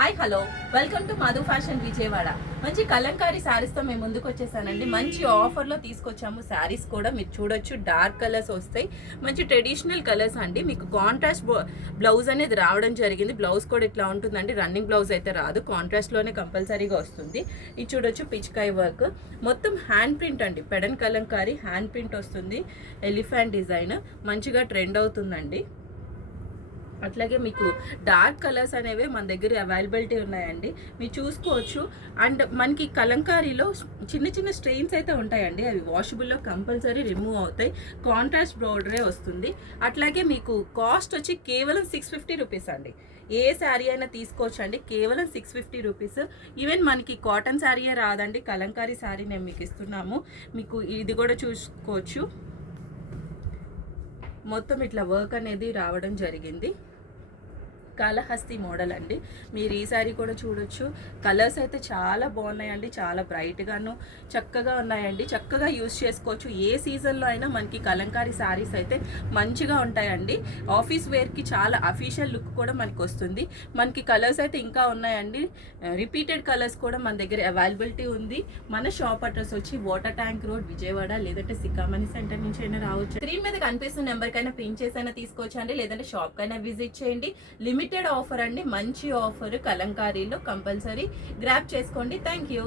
Hi hello welcome to Madhu fashion Vijayawada. మంచి కలంకారీ శారీస్తో మేము ముందుకు వచ్చేసానండి. మంచి ఆఫర్లో తీసుకొచ్చాము. శారీస్ కూడా మీరు చూడొచ్చు, డార్క్ కలర్స్ వస్తాయి, మంచి ట్రెడిషనల్ కలర్స్ అండి. మీకు కాంట్రాస్ట్ బ్లౌజ్ అనేది రావడం జరిగింది. బ్లౌజ్ కూడా ఇట్లా ఉంటుందండి. రన్నింగ్ బ్లౌజ్ అయితే రాదు, కాంట్రాస్ట్లోనే కంపల్సరీగా వస్తుంది. ఇది చూడొచ్చు, పిచ్కాయ్ వర్క్, మొత్తం హ్యాండ్ ప్రింట్ అండి. పెడన్ కలంకారీ హ్యాండ్ ప్రింట్ వస్తుంది. ఎలిఫెంట్ డిజైన్ మంచిగా ట్రెండ్ అవుతుందండి. అట్లాగే మీకు డార్క్ కలర్స్ అనేవి మన దగ్గర అవైలబిలిటీ ఉన్నాయండి, మీరు చూసుకోవచ్చు. అండ్ మనకి కలంకారీలో చిన్న చిన్న స్ట్రెయిన్స్ అయితే ఉంటాయండి, అవి వాషబుల్లో కంపల్సరీ రిమూవ్ అవుతాయి. కాంట్రాస్ట్ బ్రోడరే వస్తుంది. అట్లాగే మీకు కాస్ట్ వచ్చి కేవలం 650 రూపీస్ అండి. ఏ శారీ అయినా తీసుకోవచ్చు అండి, కేవలం 650 రూపీస్. ఈవెన్ మనకి కాటన్ శారీయే రాదండి, కలంకారీ శారీ నేను మీకు ఇస్తున్నాము. మీకు ఇది కూడా చూసుకోవచ్చు, మొత్తం ఇట్లా వర్క్ అనేది రావడం జరిగింది. కాళహస్తి మోడల్ అండి. మీరు ఈ సారీ కూడా చూడొచ్చు. కలర్స్ అయితే చాలా బాగున్నాయండి, చాలా బ్రైట్గాను చక్కగా ఉన్నాయండి. చక్కగా యూస్ చేసుకోవచ్చు. ఏ సీజన్లో అయినా మనకి కలంకారీ శారీస్ అయితే మంచిగా ఉంటాయండి. ఆఫీస్ వేర్కి చాలా అఫీషియల్ లుక్ కూడా మనకి వస్తుంది. మనకి కలర్స్ అయితే ఇంకా ఉన్నాయండి. రిపీటెడ్ కలర్స్ కూడా మన దగ్గర అవైలబిలిటీ ఉంది. మన షాప్ అడ్రస్ వచ్చి వాటర్ ట్యాంక్ రోడ్ విజయవాడ, లేదంటే సికామణి సెంటర్ నుంచి అయినా రావచ్చు. స్క్రీన్ మీద కనిపిస్తున్న నెంబర్కైనా పిన్ చేసైనా తీసుకోవచ్చండి, లేదంటే షాప్కైనా విజిట్ చేయండి. లిమిటెడ్ ఆఫర్ అండి, మంచి ఆఫర్. కలంకారీలో కంపల్సరీ గ్రాప్ చేసుకోండి. Thank you.